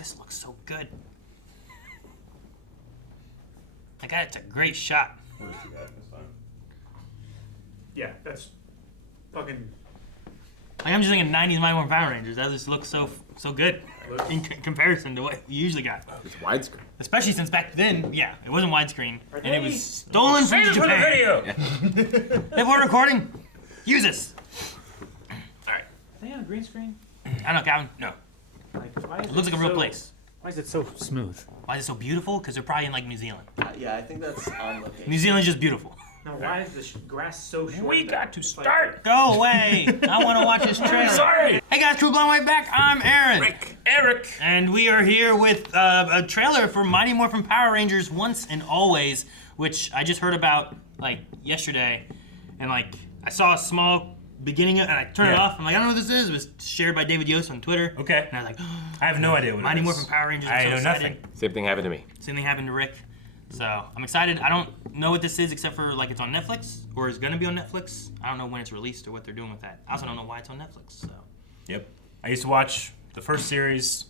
This looks so good. Like, that's a great shot. Where's the guy this time? Yeah, that's fucking. Like, I'm just thinking 90s Mighty Morphin Power Rangers. That just looks so good in comparison to what you usually got. It's widescreen. Especially since back then, yeah, it wasn't widescreen. And it was stolen from Japan. Video. If we're recording, use this. Alright. Are they on a green screen? I don't know, Calvin. No. Like, why is It looks like a real place. Why is it so smooth? Why is it so beautiful? Because they're probably in, like, New Zealand. Yeah, I think that's on location. New Zealand's just beautiful. Now, why is the grass so short? We that got to it's like- start. Go away. I want to watch this trailer. Sorry. Hey guys, True Blind White back. I'm Aaron. Eric. And we are here with a trailer for Mighty Morphin Power Rangers Once and Always, which I just heard about like yesterday. And like I saw a small beginning of it and I turned it off. I'm like, I don't know what this is. It was shared by David Yost on Twitter. Okay. And I was like, I have no idea what Mighty it is. Morphin Power Rangers. I I'm so know excited. nothing. Same thing happened to me. Same thing happened to Rick. So I'm excited. I don't know what this is except for like it's on Netflix or is gonna be on Netflix. I don't know when it's released or what they're doing with that. I also don't know why it's on Netflix. So Yep. I used to watch the first series,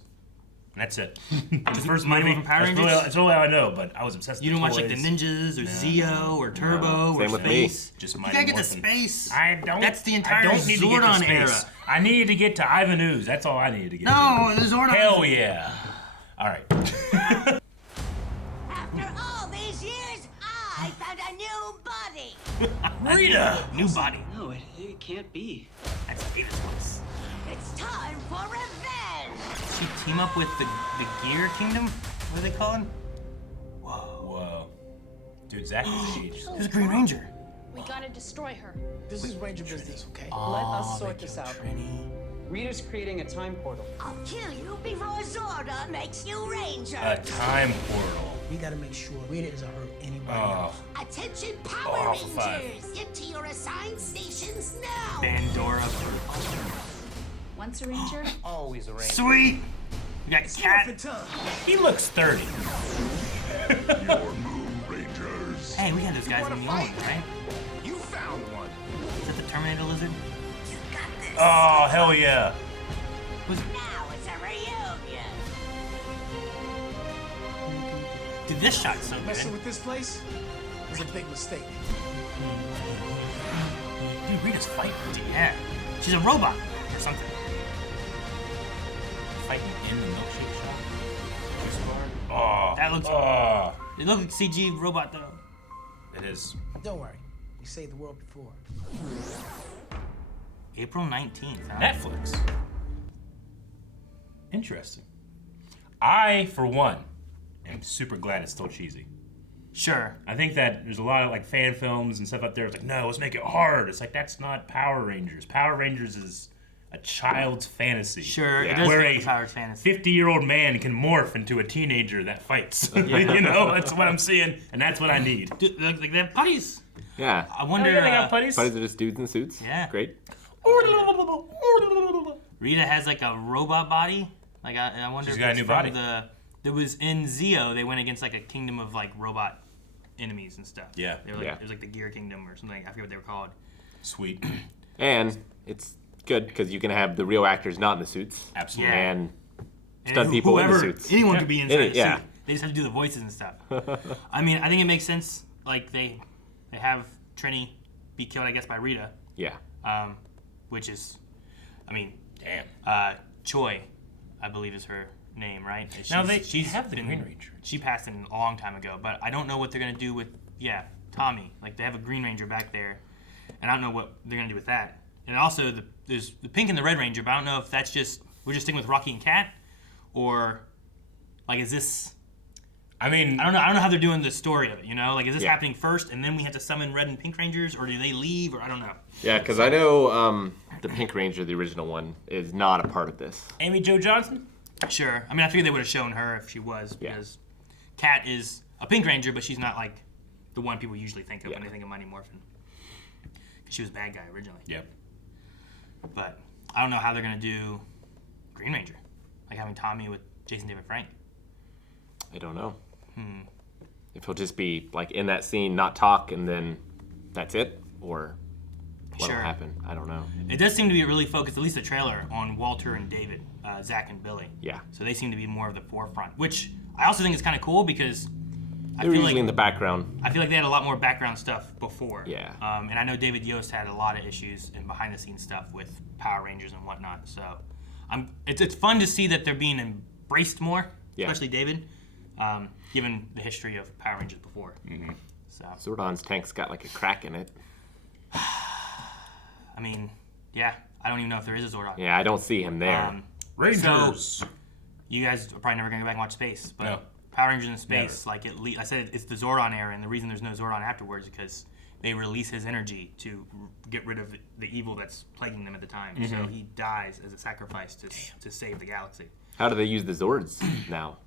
and that's it. The first Mighty movie. Morphin Power That's Rangers? that's all I know, but I was obsessed with you didn't watch toys. like the Ninjas or Zeo or Turbo Same or with me. Space. Just You Mighty gotta get to Morphin. Space. I don't. That's the entire I don't need to get to Zordon space. era. I needed to get to Ivan Ooze. That's all I needed to get to. No, the Zordon. Hell yeah. All right. After all these years, I found a new body. Rita. New body. No, it can't be. That's Rita's voice. It's time for revenge. She team up with the Gear Kingdom? What are they calling? Whoa. Dude, Zach is aged. There's a Green Ranger. We gotta destroy her. This is Ranger business, okay? Let us sort this out. Trini. Rita's creating a time portal. I'll kill you before Zordon makes you Ranger. A time portal. We gotta make sure Rita isn't hurt anybody Oh. else. Attention, Power for five. Rangers! Get to your assigned stations now. Bandora. Once a ranger, Always a Ranger. Sweet. We got Cat. He looks 30. Hey, we had those guys in the old one, right? You found one. Is that the Terminator lizard? You got this. Oh, hell yeah. Now it's a reunion. Dude, this shot's so Messing good. with this place was a big mistake. Dude, Rita's fighting. Yeah. She's a robot or something. Fighting in the milkshake shop. Oh. That looks- Oh. It looks like CG robot though. It is. Don't worry. We saved the world before. April 19th. Huh? Netflix. Interesting. I, for one, am super glad it's still cheesy. Sure. I think that there's a lot of like fan films and stuff out there. It's like, no, let's make it hard. It's like, that's not Power Rangers. Power Rangers is a child's fantasy. Sure, Yeah. it does Where feel a like Power's fantasy. 50-year-old man can morph into a teenager that fights. You know, that's what I'm seeing, and that's what I need. Dude, like they have putties. Yeah. I wonder. they got putties. Buddies are just dudes in suits. Yeah. Great. Rita has like a robot body. Like I wonder She's if got a it's new from body. There was in Zeo. They went against like a kingdom of like robot enemies and stuff. Yeah. They were like, Yeah. It was like the Gear Kingdom or something. I forget what they were called. Sweet. And it's good because you can have the real actors not in the suits. Absolutely. Yeah. And And stunt people in the whoever- suits. Anyone could be inside a Yeah. suit. They just have to do the voices and stuff. I mean, I think it makes sense. Like they have Trini be killed, I guess, by Rita, Yeah. which is, I mean, Damn. Choi, I believe is her name, right? Now She's have the been- Green Ranger. She passed in a long time ago, but I don't know what they're gonna do with Tommy. Like they have a Green Ranger back there, and I don't know what they're gonna do with that. And also there's the Pink and the Red Ranger, but I don't know if that's just we're just sticking with Rocky and Cat, or like is this? I mean, I don't know how they're doing the story of it. You know, like is this Yeah. happening first, and then we have to summon Red and Pink Rangers, or do they leave, or I don't know. Yeah, because I know the Pink Ranger, the original one, is not a part of this. Amy Jo Johnson? Sure. I mean, I figured they would have shown her if she was, Yeah. because Kat is a Pink Ranger, but she's not like the one people usually think of when Yeah. they think of Mighty Morphin. 'Cause she was a bad guy originally. Yep. But I don't know how they're gonna do Green Ranger, like having Tommy with Jason David Frank. I don't know. If he'll just be like in that scene, not talk, and then that's it, or what'll Sure. happen. I don't know. It does seem to be really focused, at least the trailer, on Walter and David, Zach and Billy. Yeah. So they seem to be more of the forefront, which I also think is kind of cool because I They're feel usually like in the background. I feel like they had a lot more background stuff before. Yeah. And I know David Yost had a lot of issues and behind the scenes stuff with Power Rangers and whatnot. So it's fun to see that they're being embraced more, Yeah. especially David, given the history of Power Rangers before. Mm-hmm. So Zordon's tank's got like a crack in it. I mean, yeah, I don't even know if there is a Zordon. Yeah, I don't see him there. Rangers. You guys are probably never gonna go back and watch Space, but No. Power Rangers in Space, like I said, it's the Zordon era, and the reason there's no Zordon afterwards is because they release his energy to get rid of the evil that's plaguing them at the time. Mm-hmm. So he dies as a sacrifice to save the galaxy. How do they use the Zords now?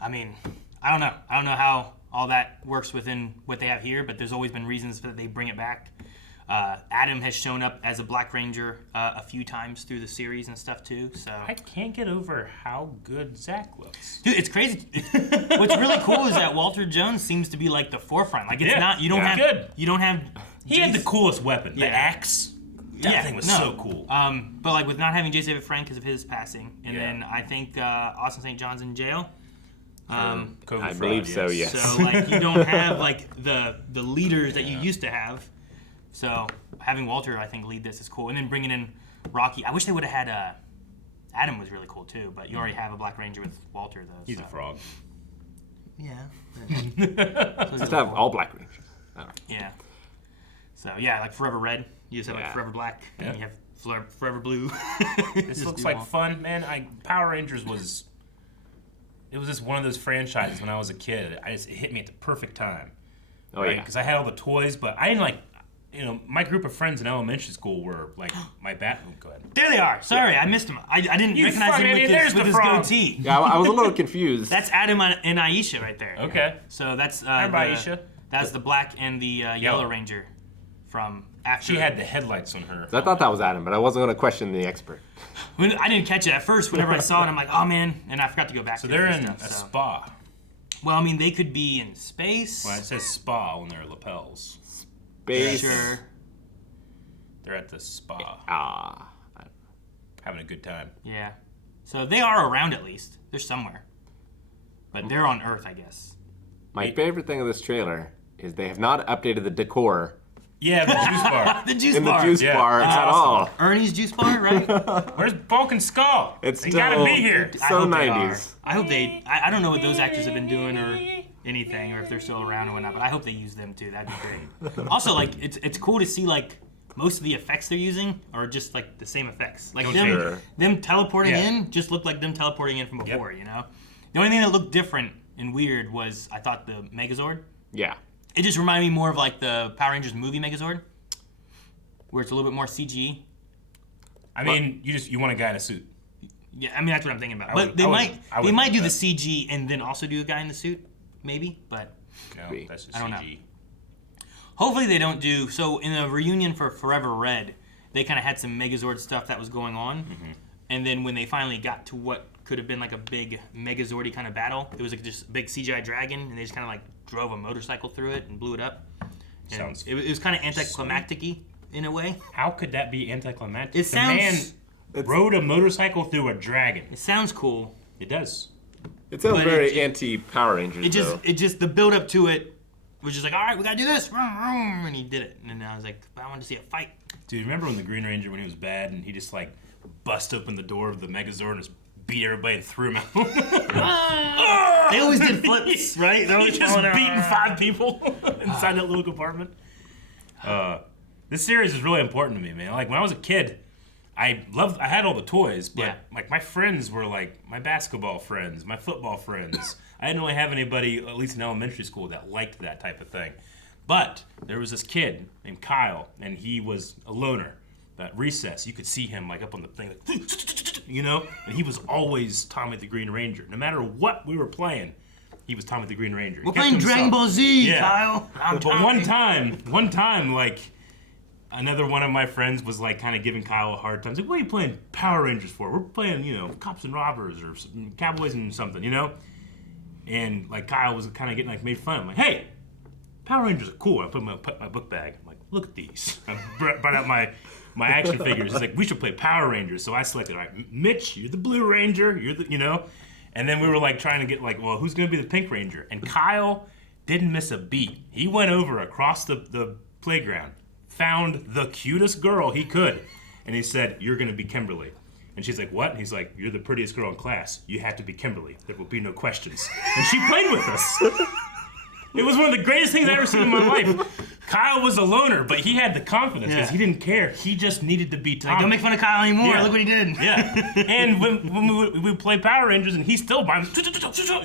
I mean, I don't know. I don't know how all that works within what they have here, but there's always been reasons that they bring it back. Adam has shown up as a Black Ranger a few times through the series and stuff too. So I can't get over how good Zach looks. dude, it's crazy. What's really cool is that Walter Jones seems to be like the forefront. Like it's Yeah, not you don't yeah, have good. you don't have He had the Jace- coolest weapon, the Yeah. axe. That thing was so cool. But like with not having J. David Frank because of his passing, and Yeah. then I think Austin St. John's in jail. COVID I fraud, believe so, yes. So like you don't have like the leaders that you used to have. So having Walter, I think, lead this is cool, and then bringing in Rocky. I wish they would have had Adam was really cool too, but you already have a Black Ranger with Walter though. He's so. a frog. Yeah. Just have all Black Rangers. Oh. Yeah. So yeah, like Forever Red. You just have like Yeah. Forever Black, Yeah. and you have Forever Blue. This Just looks do like all. fun, man. Power Rangers was. It was just one of those franchises when I was a kid. It hit me at the perfect time. Oh, yeah. Because I had all the toys, but I didn't like. My group of friends in elementary school were like my bathroom. Go ahead. There they are. Sorry, I missed him. I didn't You recognize fucking him idiot. with There's his the frog. goatee. Yeah, I was a little confused. That's Adam and Aisha right there. Okay. So that's Remember Aisha? That's the Black and the Yellow Yellow. Ranger from after. She had the headlights on her. I thought that was Adam, but I wasn't going to question the expert. I didn't catch it at first. Whenever I saw it, I'm like, oh man, and I forgot to go back. So to they're it in and a stuff, so. spa. Well, I mean, they could be in space. Well, it says spa on their lapels. Base. Sure. They're at the spa, Ah. having a good time. Yeah. So they are around at least. They're somewhere. But they're on Earth, I guess. My favorite thing of this trailer is they have not updated the decor Yeah, the juice bar. The juice in the bar. juice Yeah, bar that's at awesome. all. Ernie's juice bar, right? Where's Bulk and Skull? It's they gotta still- be here. I So hope they 90s. are. I hope they. I don't know what those actors have been doing or anything, or if they're still around or whatnot. But I hope they use them too. That'd be great. Also, like it's cool to see like most of the effects they're using are just like the same effects. Like Sure. them teleporting Yeah. in just looked like them teleporting in from Yep. before. You know, the only thing that looked different and weird was I thought the Megazord. Yeah. It just reminded me more of like the Power Rangers movie Megazord, where it's a little bit more CG. I mean, you want a guy in a suit. Yeah, I mean that's what I'm thinking about. I But would- they I would- might I would they might like do the that. CG and then also do a guy in the suit, maybe. But No, Be. that's just I don't know. CG. hopefully they don't do. So in the reunion for Forever Red, they kind of had some Megazord stuff that was going on, and then when they finally got to what could have been like a big Megazordy kind of battle, it was like just a big CGI dragon, and they just kind of like drove a motorcycle through it and blew it up. And Sounds it was kind of anticlimactic-y in a way. How could that be anticlimactic? It sounds The man rode a motorcycle through a dragon. it sounds cool. It does. It sounds But very it- anti-Power Rangers, though. It just the build up to it was just like, all right, we gotta do this, and he did it, and then I was like, I wanted to see a fight. Dude, remember when the Green Ranger, when he was bad, and he just like bust open the door of the Megazord and just beat everybody and threw him out? They always did flips, right? They're He always just going, beating 5 people inside that little compartment. This series is really important to me, man. Like when I was a kid, I had all the toys, but Yeah. like my friends were like my basketball friends, my football friends. I didn't really have anybody, at least in elementary school, that liked that type of thing. But there was this kid named Kyle, and he was a loner. At recess, you could see him like up on the thing, like, you know, and he was always Tommy the Green Ranger. No matter what we were playing, he was Tommy the Green Ranger. He we're kept playing to Dragon himself. Ball Z, Yeah. Kyle. But one time, like, another one of my friends was like kind of giving Kyle a hard time. He's like, what are you playing Power Rangers for? We're playing, you know, cops and robbers or cowboys and something, you know? And like Kyle was kind of getting like made fun of. I'm like, hey, Power Rangers are cool. I put my book bag. I'm like, look at these. I brought out my action figures. He's like, we should play Power Rangers. So I selected, all right, Mitch, you're the Blue Ranger. You're the, you know. And then we were like trying to get like, well, who's gonna be the Pink Ranger? And Kyle didn't miss a beat. He went over across the playground, found the cutest girl he could, and he said, you're gonna be Kimberly. And she's like, what? And he's like, you're the prettiest girl in class. You have to be Kimberly. There will be no questions. And she played with us. It was one of the greatest things I've ever seen in my life. Kyle was a loner, but he had the confidence because he didn't care. He just needed to be Tommy. Like, don't make fun of Kyle anymore. Yeah. Look what he did. Yeah. And when we would play Power Rangers and he's still by him,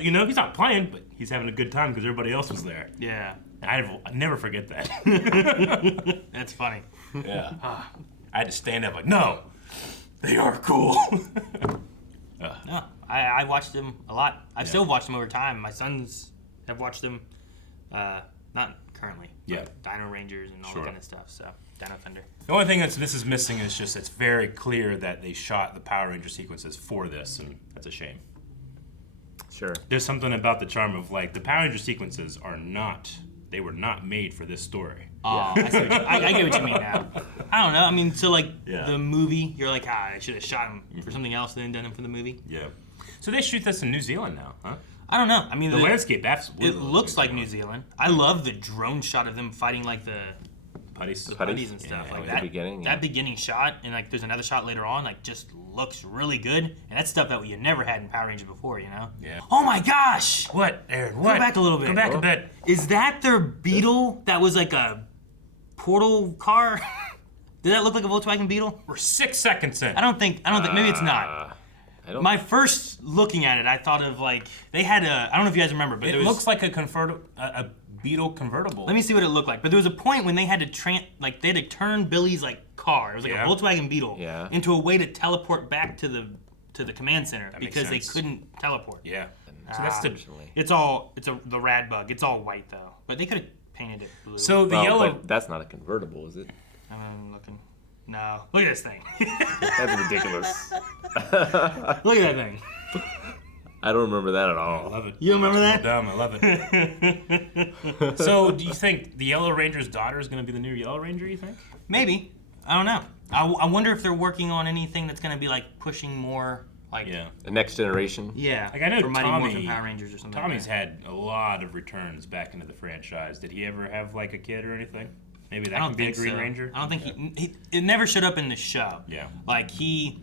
you know, he's not playing, but he's having a good time because everybody else was there. Yeah. I never forget that. That's funny. Yeah. I had to stand up like, no, they are cool. No, I watched them a lot. I've still watched them over time. My sons have watched them, not currently. Yeah. Dino Rangers and all that kind of stuff. So Dino Thunder. The only thing this is missing is just it's very clear that they shot the Power Ranger sequences for this, and that's a shame. Sure. There's something about the charm of like the Power Ranger sequences they were not made for this story. Oh, I get what you mean now. I don't know. I mean, so like Yeah. the movie, you're like, I should have shot him for something else and then done him for the movie. Yeah. So they shoot this in New Zealand now, huh? I don't know. I mean, The landscape absolutely. it looks like New Zealand. I love the drone shot of them fighting like the Putties. putties and stuff Yeah, like at the that. beginning, That beginning shot, and like there's another shot later on, like just looks really good. And that's stuff that you never had in Power Rangers before, you know? Yeah. Oh my gosh! What, Aaron? What? Go back a little bit. Go back a bit. Is that their Beetle that was like a portal car? Did that look like a Volkswagen Beetle? We're 6 seconds in. I don't think. Maybe it's not. I don't. My first looking at it, I thought of like they had a. I don't know if you guys remember, but It there was, looks like a Beetle convertible. Let me see what it looked like. But there was a point when they had to they had to turn Billy's like car. It was like Yeah. a Volkswagen Beetle Yeah. into a way to teleport back to the command center makes because they sense. couldn't teleport. Yeah. So that's the. The rad bug. It's all white though, but they could have painted it blue. So the Well, yellow. but that's not a convertible, is it? I'm looking. No, look at this thing. That's ridiculous. Look at that thing. I don't remember that at I all. love it. You remember that? Dumb. I love it. So, do you think the Yellow Ranger's daughter is going to be the new Yellow Ranger? You think? Maybe. I don't know. I wonder if they're working on anything that's going to be like pushing more like Yeah. The next generation. yeah. Like I know for Mighty Tommy. Morphin Power Rangers or something. Tommy's like that. had a lot of returns back into the franchise. Did he ever have like a kid or anything? Maybe I that don't could be a think Green so. Ranger. I don't think he it never showed up in the show. Yeah. Like he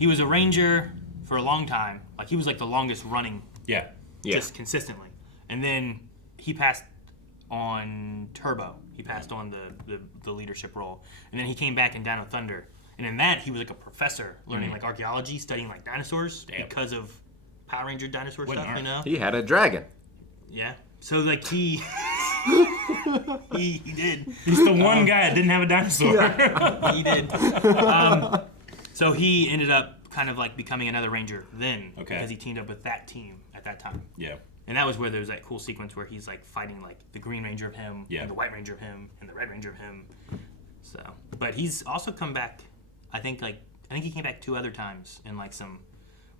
was a ranger for a long time. Like he was like the longest running Yeah. Yeah. just consistently. And then he passed on Turbo. He passed on the leadership role. And then he came back in Dino Thunder. And in that he was like a professor learning like archaeology, studying like dinosaurs Damn. because of Power Ranger dinosaur What an stuff, you know? He had a dragon. Yeah. So like he he did. He's the one guy that didn't have a dinosaur. He did. So he ended up kind of like becoming another ranger then because he teamed up with that team at that time. Yeah. And that was where there was that cool sequence where he's like fighting like the Green Ranger of him, Yeah. and the White Ranger of him, and the Red Ranger of him. So, but he's also come back. I think he came back 2 other times in like some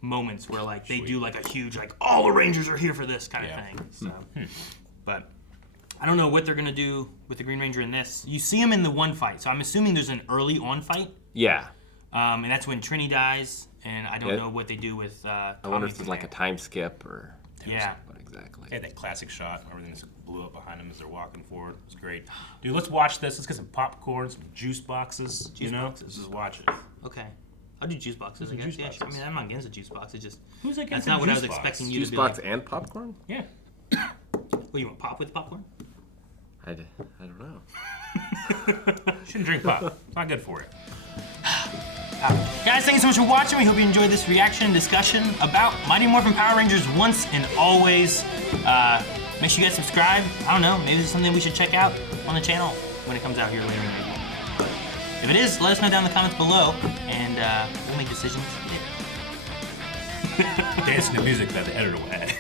moments where like they do like a huge like all the Rangers are here for this kind of Yeah. thing. So, but I don't know what they're gonna do with the Green Ranger in this. You see him in the one fight, so I'm assuming there's an early on fight, Yeah. and that's when Trini dies. And I don't Yeah. know what they do with. I wonder if there's like a time skip or. Yeah. What exactly? They had that classic shot. Everything just blew up behind them as they're walking forward. It was great. Dude, let's watch this. Let's get some popcorn, some juice boxes. Juice boxes. Let's just watch it. Okay. I'll do juice boxes, I guess. juice Yeah, boxes. I mean, I'm not against a juice box. It's just Who's against that's a not what I was juice box? expecting you Juice to be box like. and popcorn? Yeah. Well, you want pop with popcorn? I don't know. Shouldn't drink pop. It's not good for you. Guys, thank you so much for watching. We hope you enjoyed this reaction and discussion about Mighty Morphin Power Rangers once and always. Make sure you guys subscribe. I don't know, maybe there's something we should check out on the channel when it comes out here later in the week. But if it is, let us know down in the comments below, and we'll make decisions. Dancing to music that the editor will add.